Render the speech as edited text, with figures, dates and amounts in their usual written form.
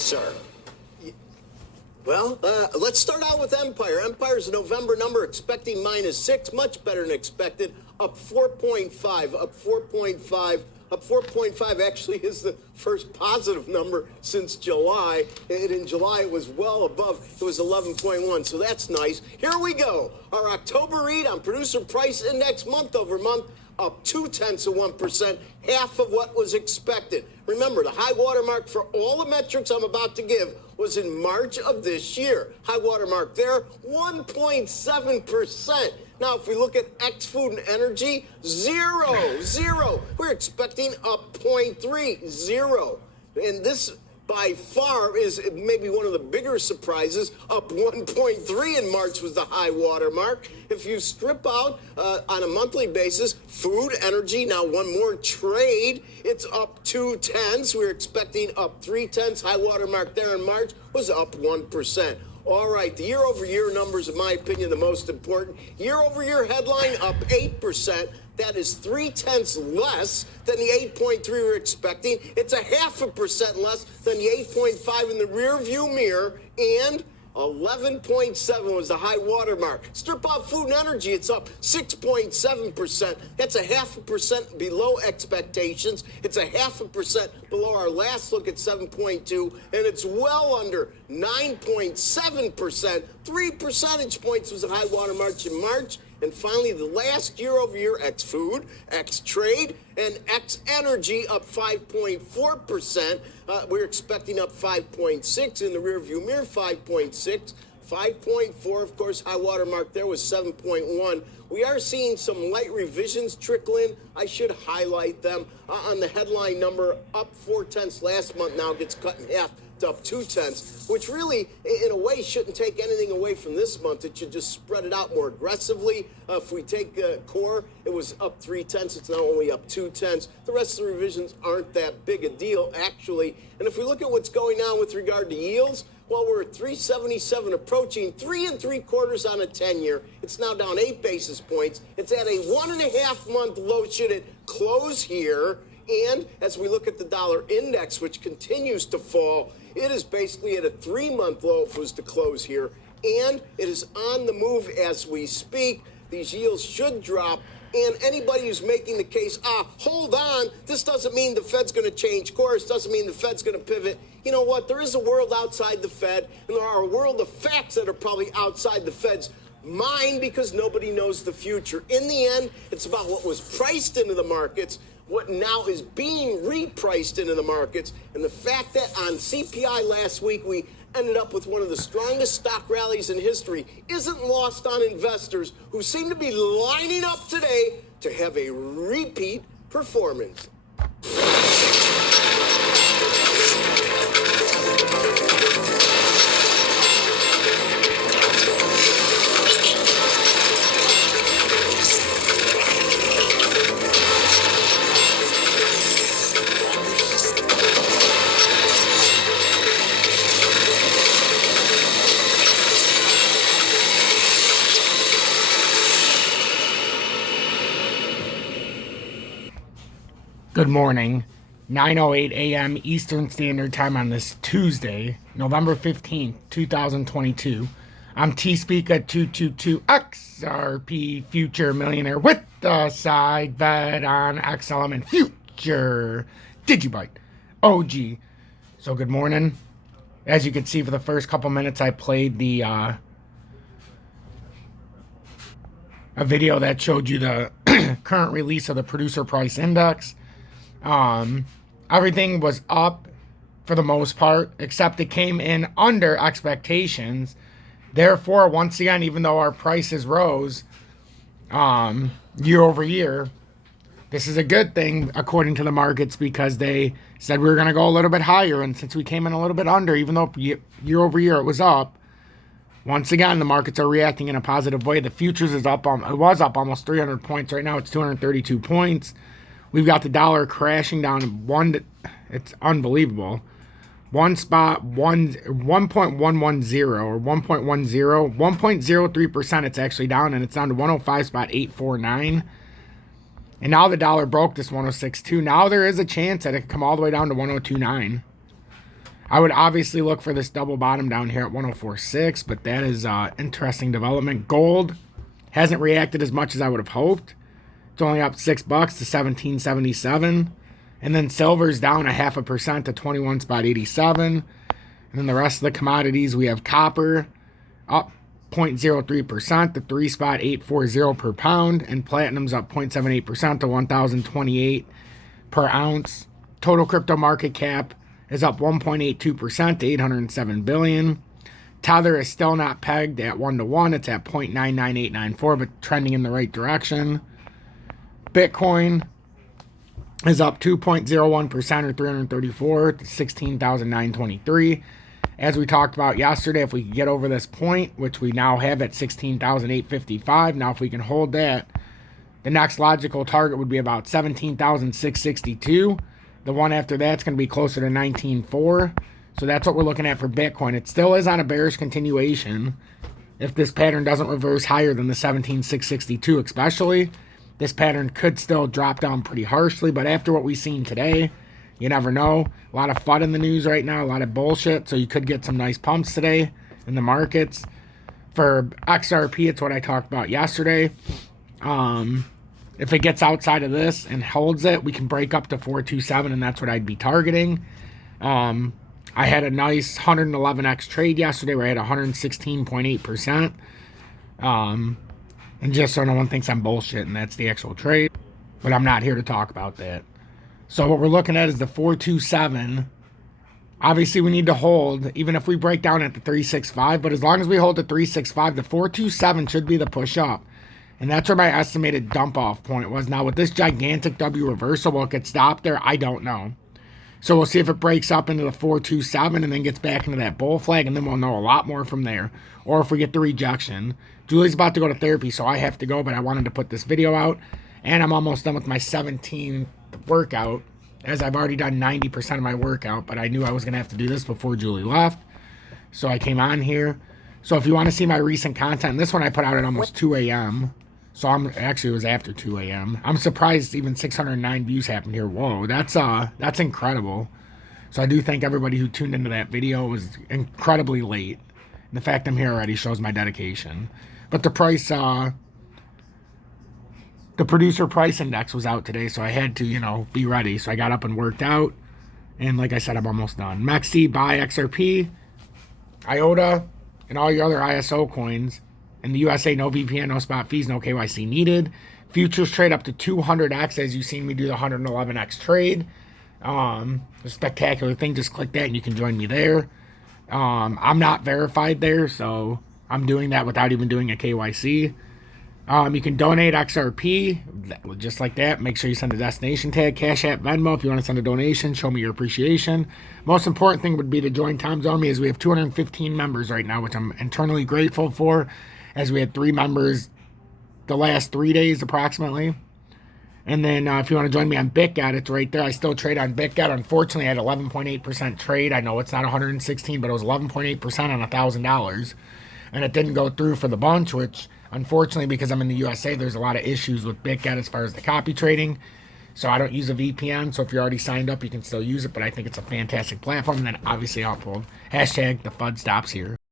sir. Well, let's start out with Empire. Empire's November number expecting -6, much better than expected. Up 4.5, up 4.5, up 4.5 actually is the first positive number since July. And in July, it was well above. It was 11.1, so that's nice. Here we go. Our October read on Producer Price Index month over month, up 0.2%, half of what was expected. Remember, the high water mark for all the metrics I'm about to give was in March of this year. High water mark there, 1.7%. Now, if we look at X food and energy, zero. We're expecting up 0.30. And this, by far, is maybe one of the bigger surprises. Up 1.3 in March was the high water mark. If you strip out on a monthly basis, food, energy, now one more trade, it's up 0.2. We're expecting up 0.3. High water mark there in March was up 1%. All right, the year-over-year numbers, in my opinion, the most important. Year-over-year headline up 8%. That is 0.3 less than the 8.3 we were expecting. It's 0.5% less than the 8.5 in the rear view mirror, and 11.7 was the high water mark. Strip out food and energy, it's up 6.7%. That's 0.5% below expectations. It's 0.5% below our last look at 7.2, and it's well under 9.7%. 3 percentage points was the high water mark in March. And finally, the last year-over-year X food, X trade, and X energy up 5.4%. We're expecting up 5.6 in the rearview mirror, 5.6. 5.4, of course, high water mark there was 7.1. We are seeing some light revisions trickle in. I should highlight them. On the headline number, up 0.4 last month, now gets cut in half. Up 0.2, which really, in a way, shouldn't take anything away from this month. It should just spread it out more aggressively. If we take core, it was up 0.3. It's now only up 0.2. The rest of the revisions aren't that big a deal, actually. And if we look at what's going on with regard to yields, well, we're at 377, approaching 3 3/4 on a 10-year. It's now down 8 basis points. It's at a 1.5-month low. Should it close here? And as we look at the dollar index, which continues to fall, it is basically at a 3-month low if it was to close here. And it is on the move as we speak. These yields should drop. And anybody who's making the case, hold on, this doesn't mean the Fed's going to change course, doesn't mean the Fed's going to pivot. You know what? There is a world outside the Fed, and there are a world of facts that are probably outside the Fed's mind because nobody knows the future. In the end, it's about what was priced into the markets, what now is being repriced into the markets, and the fact that on CPI last week we ended up with one of the strongest stock rallies in history isn't lost on investors who seem to be lining up today to have a repeat performance. Good morning, 9:08 a.m. Eastern Standard Time on this Tuesday, November 15th, 2022. I'm T-Speak at 222 XRP Future Millionaire with the side bet on XLM and Future Digibyte OG. So good morning. As you can see, for the first couple minutes, I played the a video that showed you the current release of the Producer Price Index. Everything was up for the most part, except it came in under expectations. Therefore, once again, even though our prices rose year over year, this is a good thing according to the markets because they said we were going to go a little bit higher, and since we came in a little bit under, even though year over year it was up, once again the markets are reacting in a positive way. The futures is up, it was up almost 300 points. Right now it's 232 points. We've got the dollar crashing down it's unbelievable. 1.110 or 1.03%. It's actually down, and it's down to 105.849. And now the dollar broke this 106.2. Now there is a chance that it could come all the way down to 102.9. I would obviously look for this double bottom down here at 104.6, but that is interesting development. Gold hasn't reacted as much as I would have hoped. It's only up $6 to 17.77. And then silver's down 0.5% to 21.87. And then the rest of the commodities, we have copper up 0.03% to 3.840 per pound, and platinum's up 0.78% to 1,028 per ounce. Total crypto market cap is up 1.82% to 807 billion. Tether is still not pegged at 1-to-1. It's at 0.99894, but trending in the right direction. Bitcoin is up 2.01% or 334 to 16,923. As we talked about yesterday, if we can get over this point, which we now have at 16,855, now if we can hold that, the next logical target would be about 17,662. The one after that's going to be closer to 19.4. So that's what we're looking at for Bitcoin. It still is on a bearish continuation. If this pattern doesn't reverse higher than the 17,662 especially, this pattern could still drop down pretty harshly. But after what we've seen today, you never know. A lot of FUD in the news right now, a lot of bullshit. So you could get some nice pumps today in the markets. For XRP, it's what I talked about yesterday. If it gets outside of this and holds it, we can break up to 427, and that's what I'd be targeting. I had a nice 111x trade yesterday where I had 116.8%. And just so no one thinks I'm bullshitting, that's the actual trade. But I'm not here to talk about that. So what we're looking at is the 427. Obviously, we need to hold, even if we break down at the 365. But as long as we hold the 365, the 427 should be the push up. And that's where my estimated dump-off point was. Now, with this gigantic W reversal, will it get stopped there? I don't know. So we'll see if it breaks up into the 427 and then gets back into that bull flag, and then we'll know a lot more from there. Or if we get the rejection. Julie's about to go to therapy, so I have to go, but I wanted to put this video out. And I'm almost done with my 17th workout, as I've already done 90% of my workout, but I knew I was going to have to do this before Julie left. So I came on here. So if you want to see my recent content, this one I put out at almost 2 a.m., so it was after 2 a.m. I'm surprised even 609 views happened here. Whoa, that's incredible. So I do thank everybody who tuned into that video. It was incredibly late. And the fact I'm here already shows my dedication. But the price, the producer price index was out today, so I had to, be ready. So I got up and worked out. And like I said, I'm almost done. MEXC, buy XRP, IOTA, and all your other ISO coins. In the USA, no VPN, no spot fees, no KYC needed. Futures trade up to 200x, as you've seen me do the 111x trade. A spectacular thing. Just click that and you can join me there. I'm not verified there, so I'm doing that without even doing a KYC. You can donate XRP, just like that. Make sure you send a destination tag, Cash App, Venmo. If you want to send a donation, show me your appreciation. Most important thing would be to join Tom's Army, as we have 215 members right now, which I'm internally grateful for, as we had 3 members the last 3 days approximately. And then if you want to join me on BitGet, it's right there. I still trade on BitGet. Unfortunately, I had 11.8% trade. I know it's not 116, but it was 11.8% on $1,000. And it didn't go through for the bunch, which unfortunately, because I'm in the USA, there's a lot of issues with BitGet as far as the copy trading. So I don't use a VPN. So if you're already signed up, you can still use it. But I think it's a fantastic platform. And then obviously, UPHOLD. Hashtag the FUD stops here.